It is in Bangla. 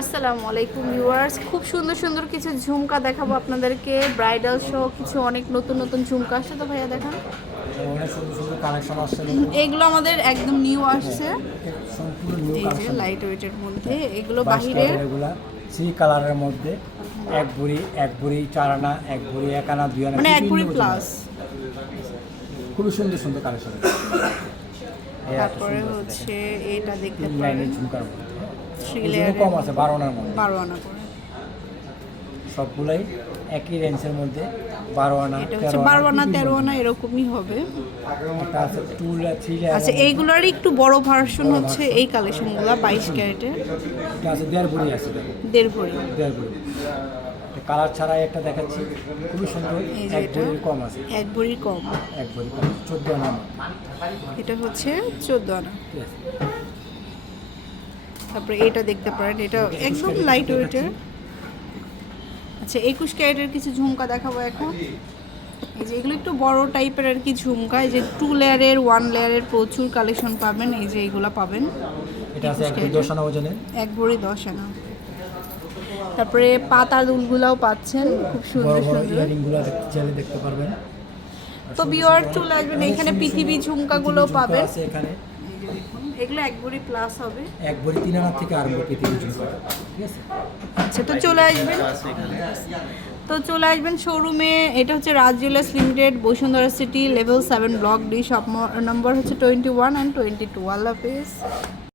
আসসালামু আলাইকুম ভিউয়ার্স। খুব সুন্দর সুন্দর কিছু ঝুমকা দেখাবো আপনাদেরকে। ব্রাইডাল শো কিছু অনেক নতুন নতুন ঝুমকা আসছে তো ভাইয়া দেখান। এগুলো আমাদের একদম নিউ আসছে। নিউ এই যে লাইট ওয়েটের মধ্যে। এগুলো বাহিরের এগুলা। থ্রি কালারের মধ্যে। এক বুড়ি এক বুড়ি চার আনা এক বুড়ি এক আনা দুই আনা মানে এক ওজনের। প্লাস খুবই সুন্দর সুন্দর কালেকশন তারপরে হচ্ছে এটা দেখতে পারেন। থ্রি ওজনও কম আছে বারো আনার মধ্যে। বারো আনা করে। সবগুলাই একই রেঞ্জের মধ্যে বারো আনা এটা হচ্ছে বারো আনা তেরো আনা। এরকমই হবে। লেয়ার আচ্ছা এইগুলোর একটু বড় ভার্সন হচ্ছে এই কালেকশনগুলো বাইশ ক্যারেটের। দেড় বুড়ি আছে দেড় ভরি। দেড় বুড়ি কালার ছাড়াই একটা দেখাচ্ছি। খুবই সুন্দর এই যে এক এটা। বুড়ির কম আছে। এক ভরি কম। এক বুড়ি কম চোদ্দ আনা এটা হচ্ছে চোদ্দ আনা। তারপরে এটা দেখতে পারেন এটা একদম লাইট ওয়েটের আচ্ছা একুশ ক্যারেটের কিছু ঝুমকা দেখাবো এখন। এই যে এগুলো একটু বড় টাইপের আর কি ঝুমকা। এই যে টু লেয়ারের ওয়ান লেয়ারের প্রচুর কালেকশন পাবেন। এই যে এইগুলো পাবেন। এটা আছে এক ভরি দশ আনা ওজনের। এক ভরি দশ আনা। তারপরে পাতা দুলগুলাও পাচ্ছেন খুব সুন্দর সুন্দর। চাইলে দেখতে পারবেন। তো বিওয়ার চলে আসবেন এখানে পৃথিবী ঝুমকাগুলো ঝুমকা পাবেন। আছে এখানে। এগুলো এক ভরি প্লাস হবে। এক ভরি তিন আনা থেকে আরম্ভ পৃথিবী ঝুমকা। ঠিক আছে? আচ্ছা তো চলে আসবেন। তো চলে আসবেন শোরুমে এটা হচ্ছে Raj jewellers limited Bashundhara city level seven block D shop number হচ্ছে twenty one and twenty two Allah Hafiz.